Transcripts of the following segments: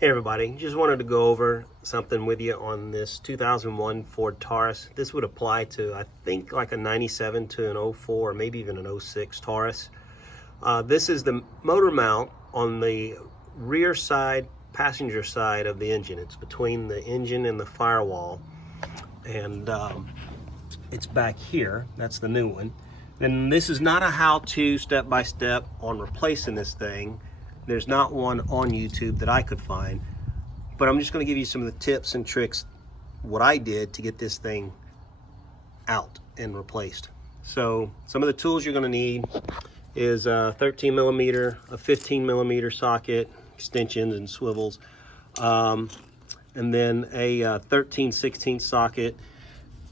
Hey everybody, just wanted to go over something with you on this 2001 Ford Taurus. This would apply to, I think, like a 97 to an 04, or maybe even an 06 Taurus. This is the motor mount on the rear side, passenger side of the engine. It's between the engine and the firewall, and it's back here. That's the new one. And this is not a how-to step-by-step on replacing this thing. There's not one on YouTube that I could find, but I'm just going to give you some of the tips and tricks, what I did to get this thing out and replaced. So some of the tools you're going to need is a 13 millimeter, a 15 millimeter socket, extensions and swivels, and then a 13/16 socket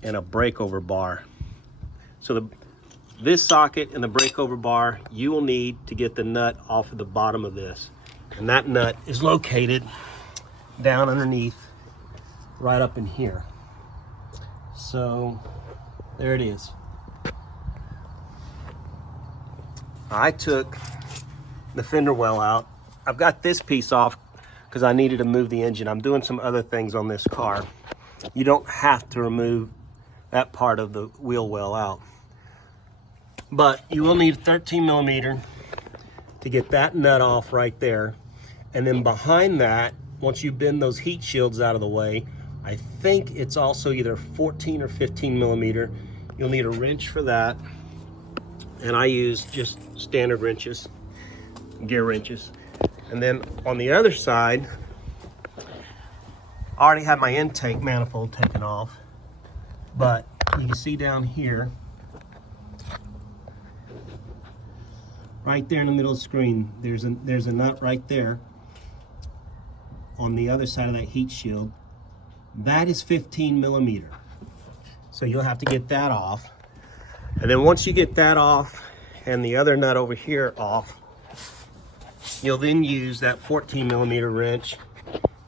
and a breakover bar. So this socket and the breakover bar you will need to get the nut off of the bottom of this. And that nut is located down underneath, right up in here. So there it is. I took the fender well out. I've got this piece off because I needed to move the engine. I'm doing some other things on this car. You don't have to remove that part of the wheel well out, but you will need 13 millimeter to get that nut off right there. And then behind that, once you bend those heat shields out of the way, I think it's also either 14 or 15 millimeter. You'll need a wrench for that. And I use just standard wrenches, gear wrenches. And then on the other side, I already had my intake manifold taken off, but you can see down here, right there in the middle of the screen, there's a nut right there on the other side of that heat shield. That is 15 millimeter. So you'll have to get that off. And then once you get that off and the other nut over here off, you'll then use that 14 millimeter wrench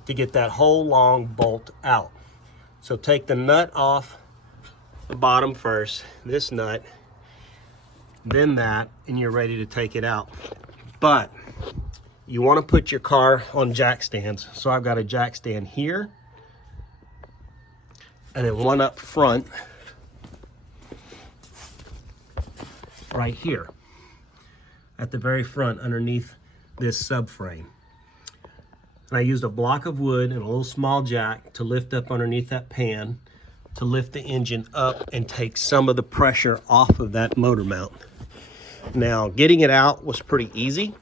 to get that whole long bolt out. So take the nut off the bottom first, this nut, then that, and you're ready to take it out. But you want to put your car on jack stands. So I've got a jack stand here, and then one up front right here at the very front underneath this subframe. And I used a block of wood and a little small jack to lift up underneath that pan to lift the engine up and take some of the pressure off of that motor mount. Now, getting it out was pretty easy,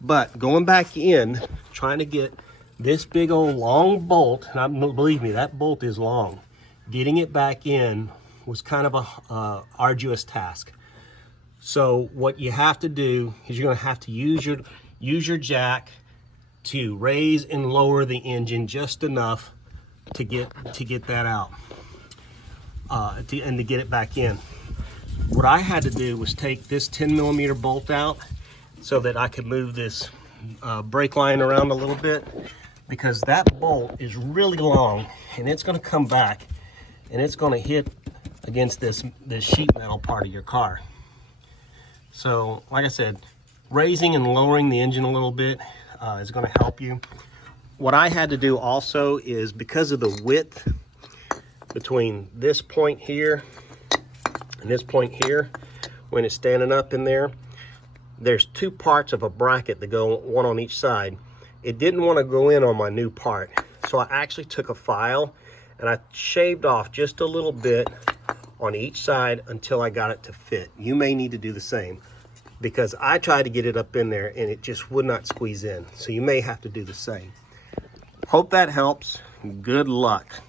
but going back in, trying to get this big old long bolt, and believe me, that bolt is long, getting it back in was kind of a arduous task. So what you have to do is you're going to have to use your jack to raise and lower the engine just enough to get that out, and to get it back in. What I had to do was take this 10 millimeter bolt out so that I could move this brake line around a little bit, because that bolt is really long and it's going to come back and it's going to hit against this sheet metal part of your car. So like I said, raising and lowering the engine a little bit is going to help you. What I had to do also is, because of the width between this point here and this point here, when it's standing up in there, there's two parts of a bracket that go one on each side. It didn't want to go in on my new part, so I actually took a file and I shaved off just a little bit on each side until I got it to fit. You may need to do the same, because I tried to get it up in there and it just would not squeeze in. So you may have to do the same. Hope that helps. Good luck.